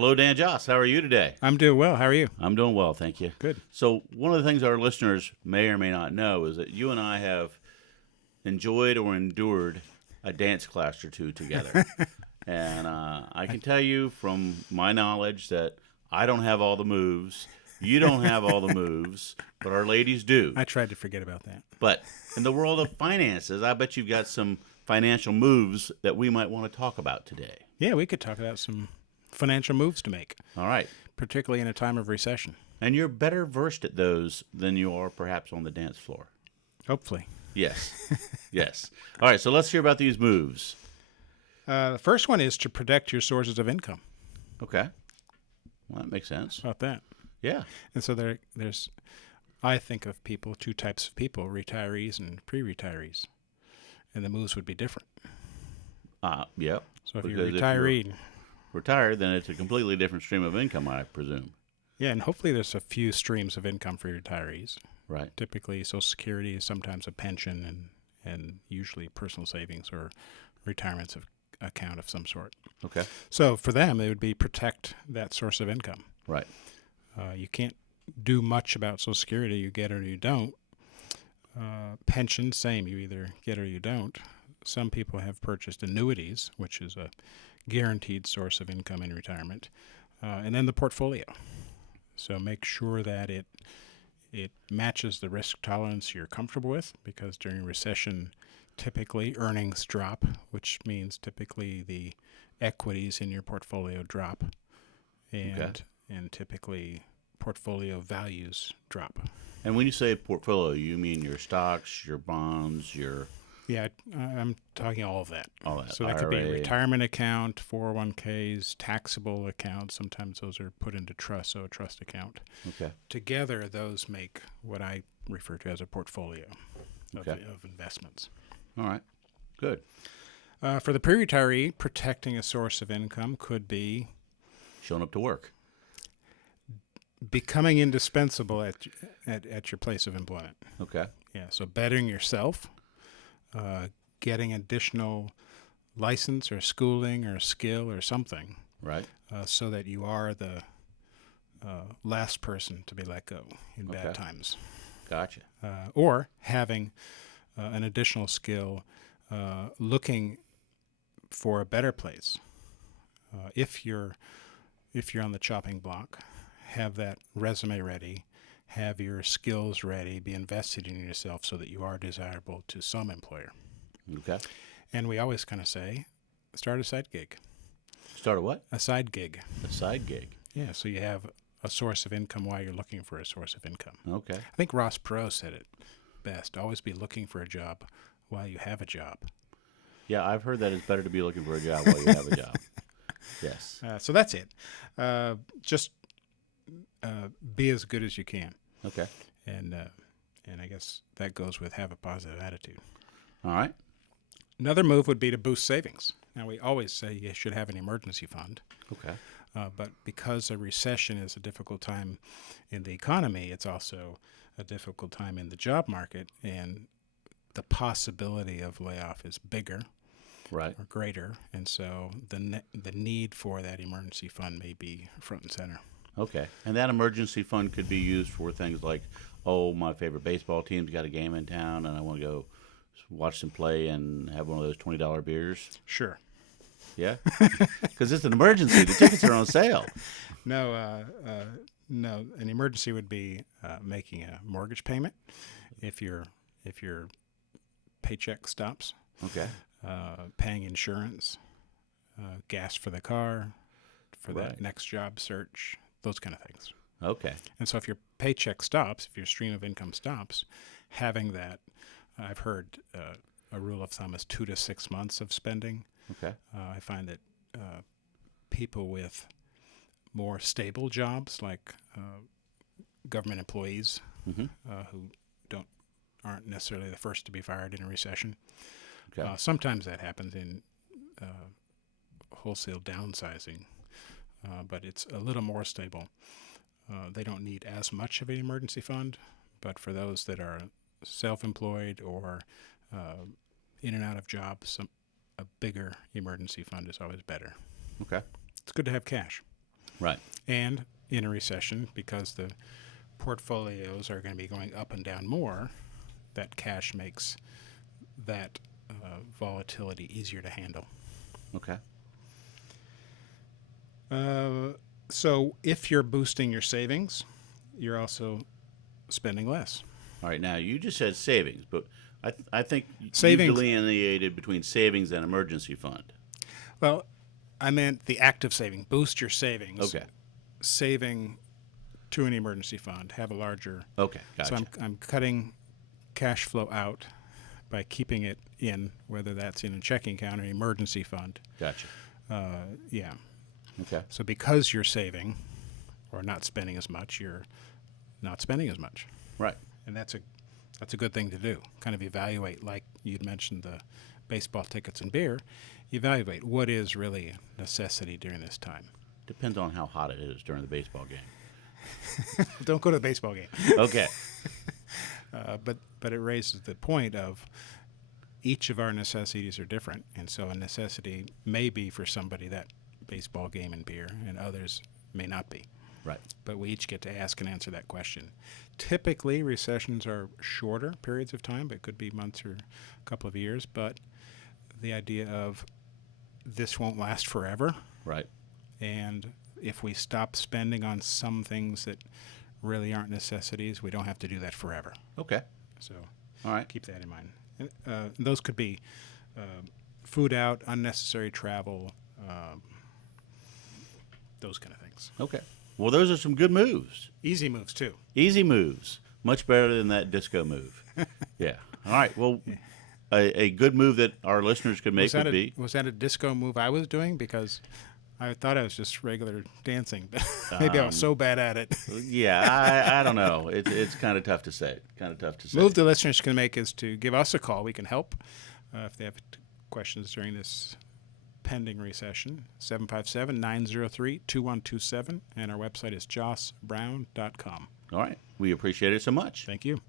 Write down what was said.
Hello, Dan Joss. How are you today? I'm doing well. How are you? I'm doing well, thank you. Good. So, one of the things our listeners may or may not know is that you and I have enjoyed or endured a dance class or two together. And I can tell you from my knowledge that I don't have all the moves, you don't have all the moves, but our ladies do. I tried to forget about that. But in the world of finances, I bet you've got some financial moves that we might want to talk about today. Yeah, we could talk about some financial moves to make, All right. particularly in a time of recession. And you're better versed at those than you are perhaps on the dance floor. Hopefully. Yes. Yes. All right, so let's hear about these moves. The first one is to protect your sources of income. Okay. Well, that makes sense. How about that? Yeah. And so there's, I think of people, two types of people, retirees and pre-retirees. And the moves would be different. Yep. So if Because you're retired, retired, then it's a completely different stream of income, I presume. yeah, and hopefully there's a few streams of income for retirees. Right. Typically, Social Security is sometimes a pension and usually personal savings or retirements of account of some sort. Okay. So for them, it would be protect that source of income. Right. You can't do much about Social Security. You get it or you don't. Pension, same. You either get it or you don't. Some people have purchased annuities, which is a guaranteed source of income in retirement. And then the portfolio. So make sure that it matches the risk tolerance you're comfortable with, because during recession, typically earnings drop, which means typically the equities in your portfolio drop, and typically portfolio values drop. And when you say portfolio, you mean your stocks, your bonds, your... Yeah, I'm talking all of that. All that. So that could be a IRA. retirement account, 401ks, taxable accounts. Sometimes those are put into trust, so a trust account. Okay. Together, those make what I refer to as a portfolio of investments. All right. Good. For the pre-retiree, protecting a source of income could be Showing up to work. becoming indispensable at your place of employment. Okay. Yeah, so bettering yourself, getting additional license or schooling or skill or something, Right. so that you are the last person to be let go in bad times. Gotcha. Or having an additional skill, looking for a better place. If you're on the chopping block, have that resume ready, have your skills ready, be invested in yourself so that you are desirable to some employer. Okay. And we always kind of say, start a side gig. Start a what? A side gig. A side gig. Yeah, so you have a source of income while you're looking for a source of income. Okay. I think Ross Perot said it best. Always be looking for a job while you have a job. Yeah, I've heard that it's better to be looking for a job while you have a job. Yes. So that's it. Just be as good as you can. Okay. And I guess that goes with have a positive attitude. All right. Another move would be to boost savings. Now, we always say you should have an emergency fund. Okay. But because a recession is a difficult time in the economy, it's also a difficult time in the job market, and the possibility of layoff is bigger Right. or greater, and so the need for that emergency fund may be front and center. Okay. And that emergency fund could be used for things like, oh, my favorite baseball team's got a game in town, and I want to go watch them play and have one of those $20 beers. Sure. Yeah? Because it's an emergency. The tickets are on sale. No, an emergency would be making a mortgage payment if your paycheck stops. Okay. Paying insurance, gas for the car, for Right. that next job search, those kind of things. Okay. And so if your paycheck stops, if your stream of income stops, having that, I've heard a rule of thumb is 2 to 6 months of spending. Okay. I find that people with more stable jobs, like government employees, Mm-hmm. who aren't necessarily the first to be fired in a recession. Okay. Sometimes that happens in wholesale downsizing, but it's a little more stable. They don't need as much of an emergency fund, but for those that are self-employed or in and out of jobs, a bigger emergency fund is always better. Okay. It's good to have cash. Right. And in a recession, because the portfolios are going to be going up and down more, that cash makes that volatility easier to handle. Okay. So if you're boosting your savings, you're also spending less. All right. Now, you just said savings, but I think Savings- you delineated between savings and emergency fund. Well, I meant the active saving. Boost your savings. Okay. Saving to an emergency fund. Have a larger. Okay. Gotcha. So I'm cutting cash flow out by keeping it in, whether that's in a checking account or an emergency fund. Gotcha. Yeah. Okay. So because you're saving or not spending as much, you're not spending as much. Right. And that's a good thing to do. Kind of evaluate, like you'd mentioned the baseball tickets and beer. Evaluate what is really a necessity during this time. Depends on how hot it is during the baseball game. Don't go to the baseball game. Okay. But it raises the point of each of our necessities are different, and so a necessity may be for somebody that baseball game and beer, and others may not be. Right. But we each get to ask and answer that question. Typically, recessions are shorter periods of time, but it could be months or a couple of years. But the idea of this won't last forever, Right. and if we stop spending on some things that really aren't necessities, we don't have to do that forever. Okay. So All right. keep that in mind. Those could be food out, unnecessary travel, those kind of things. Okay. Well, those are some good moves. Easy moves, too. Easy moves. Much better than that disco move. Yeah. All right. Well, a good move that our listeners could make would be. Was that a disco move I was doing? Because I thought I was just regular dancing, but maybe I was so bad at it. Yeah, I don't know. It's kind of tough to say. Move the listeners can make is to give us a call. We can help if they have questions during this pending recession. 757-903-2127, and our website is jossbrown.com. All right. We appreciate it so much. Thank you.